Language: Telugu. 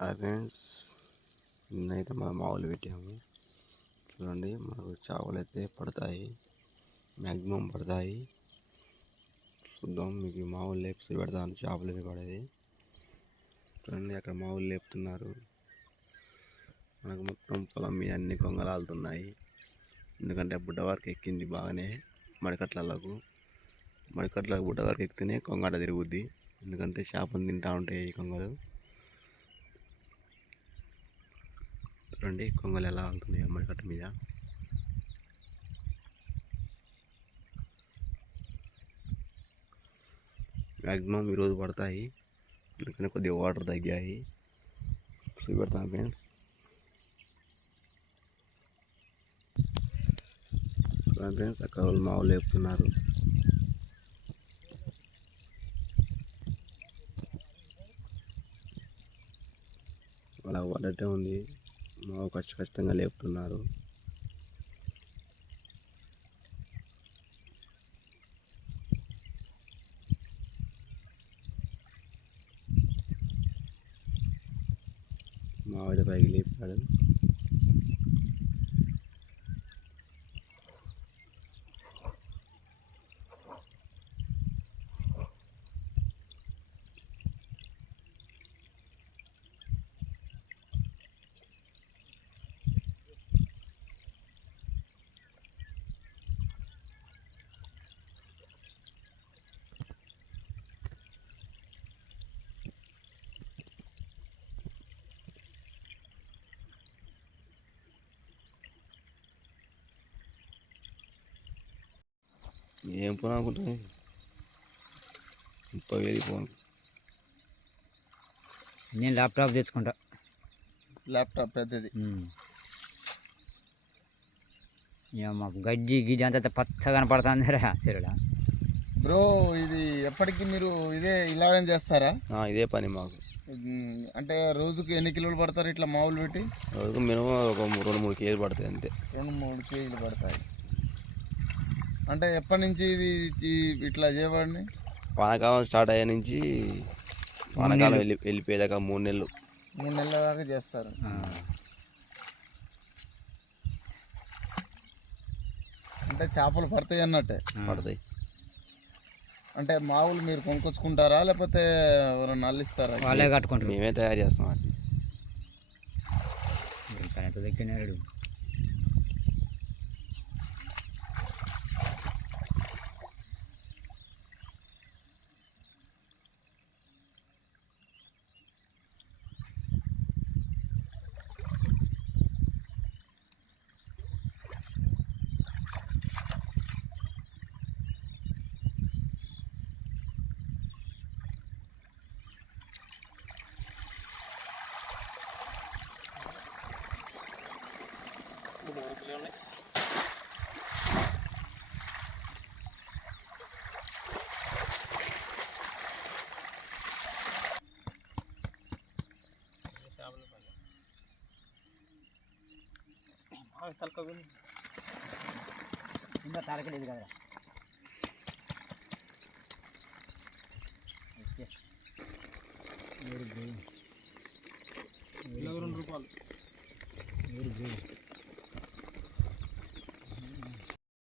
హాయ్ ఫ్రెండ్స్, నిన్నైతే మనం మావులు పెట్టాము. చూడండి, మనకు చేపలు అయితే పడతాయి, మ్యాక్సిమం పడతాయి. చూద్దాం, మీకు మావులు లేపి పెడతాను. చేపలు అయితే పడేది చూడండి. అక్కడ మావులు లేపుతున్నారు. మనకు మొత్తం పొలం మీద అన్ని కొంగలాలుతున్నాయి. ఎందుకంటే బుడ్డ వరకు ఎక్కింది బాగానే మడికట్లకు. బుడ్డ వరకు ఎక్కితేనే కొంగట తిరుగుద్ది. ఎందుకంటే చేపలు తింటూ ఉంటాయి ఈ కొంగలు. చూడండి, కొంగలు ఎలా వెళ్తున్నాయి మడికట్ట మీద. మ్యాక్సిమం ఈరోజు పడతాయి, ఎందుకంటే కొద్దిగా వాటర్ తగ్గాయి. చూపెడతాను ఫ్రెండ్స్. ఫ్రెండ్స్, అక్కడ వాళ్ళు మావులు లేపుతున్నారు. అలా పడ్డట్టే ఉంది. మావు ఖచ్చితంగా లేపుతున్నారు. మావిడ పైకి లేపాడు. ఏం ఫోన్ అనుకుంటుంది? 30,000 ఫోన్. నేను ల్యాప్టాప్ తెచ్చుకుంటా. ల్యాప్టాప్ పెద్దది. మాకు గడ్డి అంతా పచ్చగా కనపడుతుంది రా చెరువులా. బ్రో, ఇది ఎప్పటికీ మీరు ఇలాగే చేస్తారా? ఇదే పని మాకు. అంటే రోజుకి ఎన్ని కిలోలు పడతారు ఇట్లా మావులు పెట్టి? రోజుకు మినిమం ఒక 2-3 కేజీలు పడతాయి అంతే. 2-3 కేజీలు పడతాయి. అంటే ఎప్పటి నుంచి ఇది ఇట్లా చేయబడి? వానాకాలం స్టార్ట్ అయ్యే నుంచి వానాకాలం వెళ్ళిపోయేదాకా 3 నెలలు. 3 నెలల దాకా చేస్తారు. అంటే చేపలు పడతాయి అన్నట్టే. పడతాయి. అంటే మావులు మీరు కొనుక్కొచ్చుకుంటారా లేకపోతే ఎవరైనా అల్లిస్తారా? వాళ్ళే కట్టుకుంటారు. మేమే తయారు చేస్తాం. ఎంత దక్కినాడు. తలకలేదు కదా.